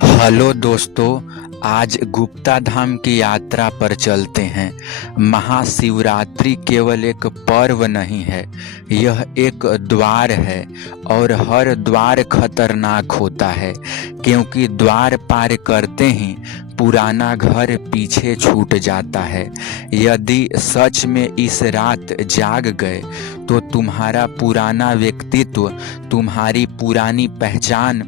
Hello दोस्तों, आज गुप्ता धाम की यात्रा पर चलते हैं। महाशिवरात्रि केवल एक पर्व नहीं है, यह एक द्वार है और हर द्वार खतरनाक होता है क्योंकि द्वार पार करते ही पुराना घर पीछे छूट जाता है। यदि सच में इस रात जाग गए तो तुम्हारा पुराना व्यक्तित्व, तुम्हारी पुरानी पहचान,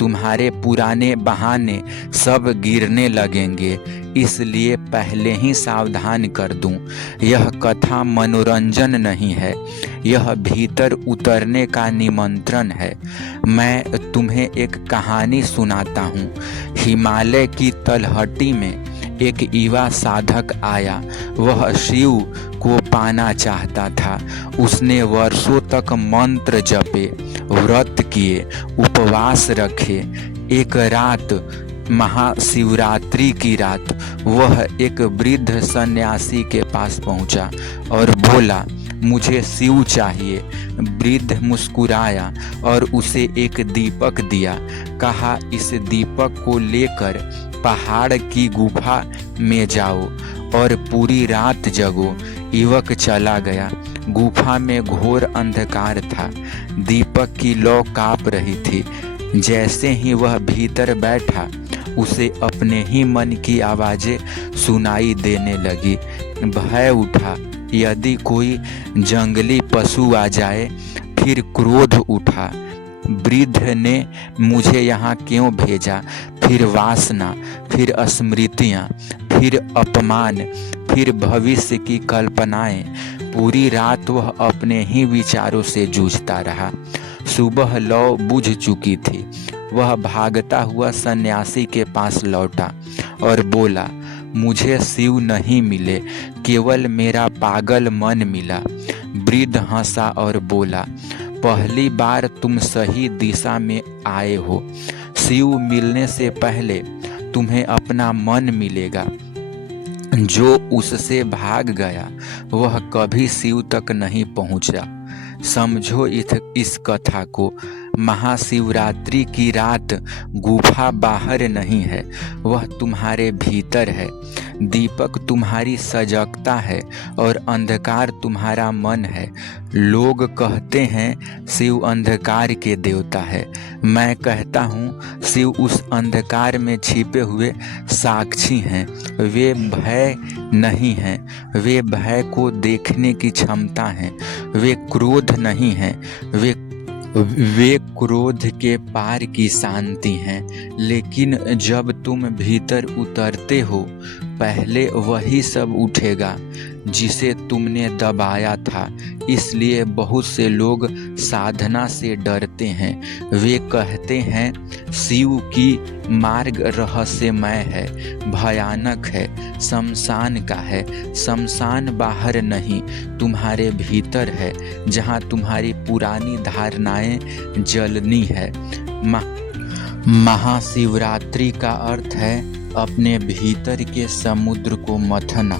तुम्हारे पुराने बहाने सब गिरने लगेंगे। इसलिए पहले ही सावधान कर दूं, यह कथा मनोरंजन नहीं है, यह भीतर उतरने का निमंत्रण है। मैं तुम्हें एक कहानी सुनाता हूँ। हिमालय की तलहटी में एक युवा साधक आया। वह शिव को पाना चाहता था। उसने वर्षों तक मंत्र जपे, व्रत किए, उपवास रखे। एक रात, महाशिवरात्रि की रात, वह एक वृद्ध सन्यासी के पास पहुंचा और बोला, मुझे शिव चाहिए। वृद्ध मुस्कुराया और उसे एक दीपक दिया। कहा, इस दीपक को लेकर पहाड़ की गुफा में जाओ और पूरी रात जगो। युवक चला गया। गुफा में घोर अंधकार था। दीपक की लौ काँप रही थी। जैसे ही वह भीतर बैठा, उसे अपने ही मन की आवाज़ें सुनाई देने लगी। भय उठा, यदि कोई जंगली पशु आ जाए। फिर क्रोध उठा, वृद्ध ने मुझे यहाँ क्यों भेजा। फिर वासना, फिर स्मृतियाँ, फिर अपमान, फिर भविष्य की कल्पनाएं। पूरी रात वह अपने ही विचारों से जूझता रहा। सुबह लौ बुझ चुकी थी। वह भागता हुआ सन्यासी के पास लौटा और बोला, मुझे शिव नहीं मिले, केवल मेरा पागल मन मिला। वृद्ध हंसा और बोला, पहली बार तुम सही दिशा में आए हो। शिव मिलने से पहले तुम्हें अपना मन मिलेगा। जो उससे भाग गया वह कभी शिव तक नहीं पहुंचा। समझो इस कथा को। महाशिवरात्रि की रात गुफा बाहर नहीं है, वह तुम्हारे भीतर है। दीपक तुम्हारी सजगता है और अंधकार तुम्हारा मन है। लोग कहते हैं शिव अंधकार के देवता है। मैं कहता हूँ शिव उस अंधकार में छिपे हुए साक्षी हैं। वे भय नहीं हैं, वे भय को देखने की क्षमता हैं। वे क्रोध नहीं हैं, वे क्रोध के पार की शांति हैं। लेकिन जब तुम भीतर उतरते हो, पहले वही सब उठेगा जिसे तुमने दबाया था। इसलिए बहुत से लोग साधना से डरते हैं। वे कहते हैं शिव की मार्ग रहस्यमय है, भयानक है, शमशान का है। शमशान बाहर नहीं, तुम्हारे भीतर है, जहाँ तुम्हारी पुरानी धारणाएं जलनी है। महाशिवरात्रि का अर्थ है अपने भीतर के समुद्र को मथना।